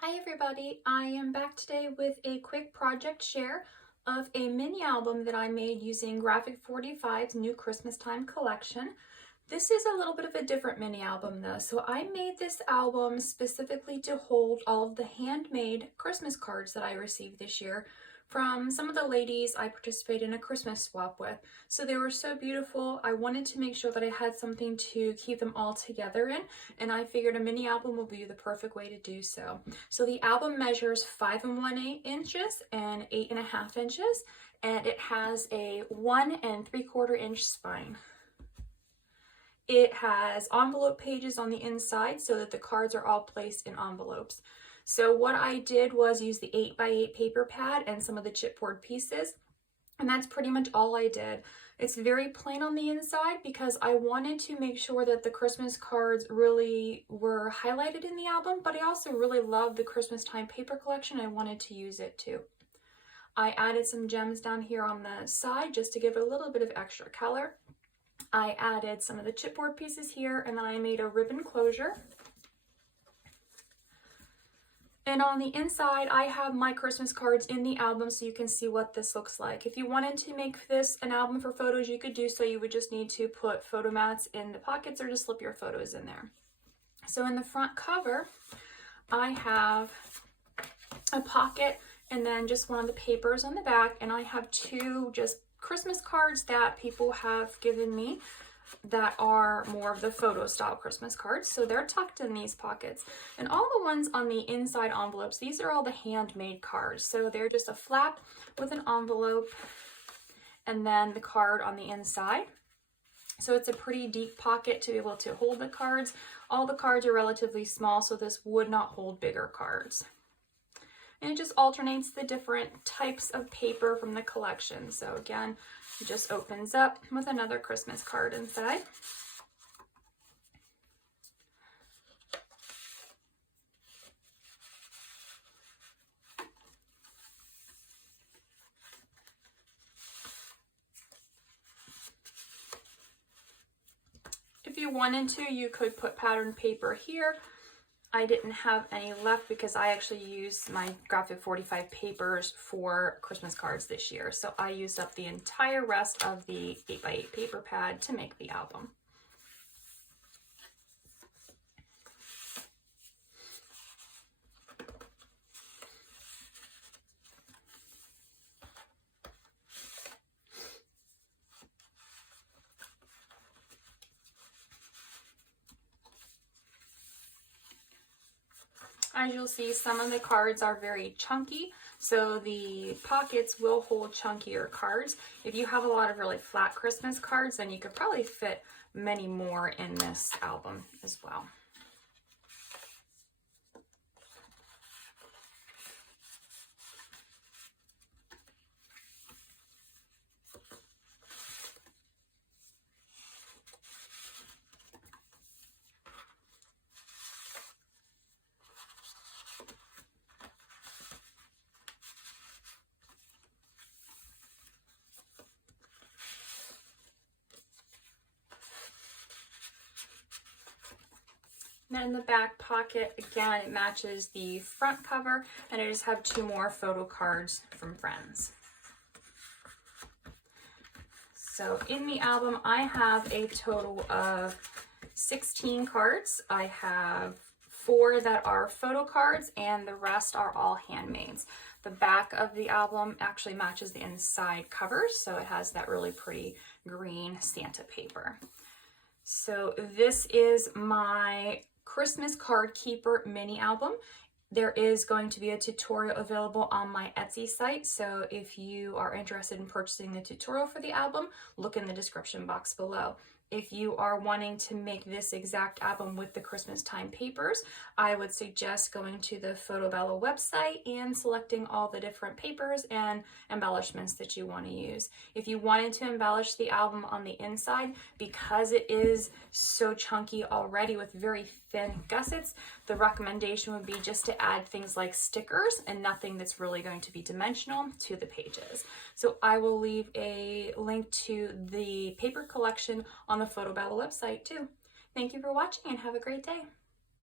Hi everybody, I am back today with a quick project share of a mini album that I made using Graphic 45's new Christmas time collection. This is a little bit of a different mini album though, so I made this album specifically to hold all of the handmade Christmas cards that I received this year from some of the ladies I participated in a Christmas swap with. So they were so beautiful. I wanted to make sure that I had something to keep them all together in, and I figured a mini album would be the perfect way to do so. So the album measures 5 1/8 inches and 8.5 inches, and it has a 1 3/4 inch spine. It has envelope pages on the inside so that the cards are all placed in envelopes. So what I did was use the 8x8 paper pad and some of the chipboard pieces, and that's pretty much all I did. It's very plain on the inside because I wanted to make sure that the Christmas cards really were highlighted in the album, but I also really love the Christmas time paper collection. I wanted to use it too. I added some gems down here on the side just to give it a little bit of extra color. I added some of the chipboard pieces here, and then I made a ribbon closure. And on the inside, I have my Christmas cards in the album so you can see what this looks like. If you wanted to make this an album for photos, you could do so. You would just need to put photo mats in the pockets or just slip your photos in there. So in the front cover, I have a pocket and then just one of the papers on the back, and I have two just Christmas cards that people have given me that are more of the photo style Christmas cards. So they're tucked in these pockets. And all the ones on the inside envelopes, these are all the handmade cards. So they're just a flap with an envelope and then the card on the inside. So it's a pretty deep pocket to be able to hold the cards. All the cards are relatively small, so this would not hold bigger cards. And it just alternates the different types of paper from the collection. So again, it just opens up with another Christmas card inside. If you wanted to, you could put patterned paper here. I didn't have any left because I actually used my Graphic 45 papers for Christmas cards this year. So I used up the entire rest of the 8x8 paper pad to make the album. As you'll see, some of the cards are very chunky, so the pockets will hold chunkier cards. If you have a lot of really flat Christmas cards, then you could probably fit many more in this album as well. Then in the back pocket, again, it matches the front cover, and I just have two more photo cards from friends. So in the album, I have a total of 16 cards. I have 4 that are photo cards, and the rest are all handmades. The back of the album actually matches the inside cover, so it has that really pretty green Santa paper. So this is my Christmas Card Keeper mini album. There is going to be a tutorial available on my Etsy site, so if you are interested in purchasing the tutorial for the album, look in the description box below. If you are wanting to make this exact album with the Christmas time papers, I would suggest going to the Photobella website and selecting all the different papers and embellishments that you want to use. If you wanted to embellish the album on the inside, because it is so chunky already with very thin gussets, the recommendation would be just to add things like stickers and nothing that's really going to be dimensional to the pages. So I will leave a link to the paper collection on the Photobella website too. Thank you for watching and have a great day.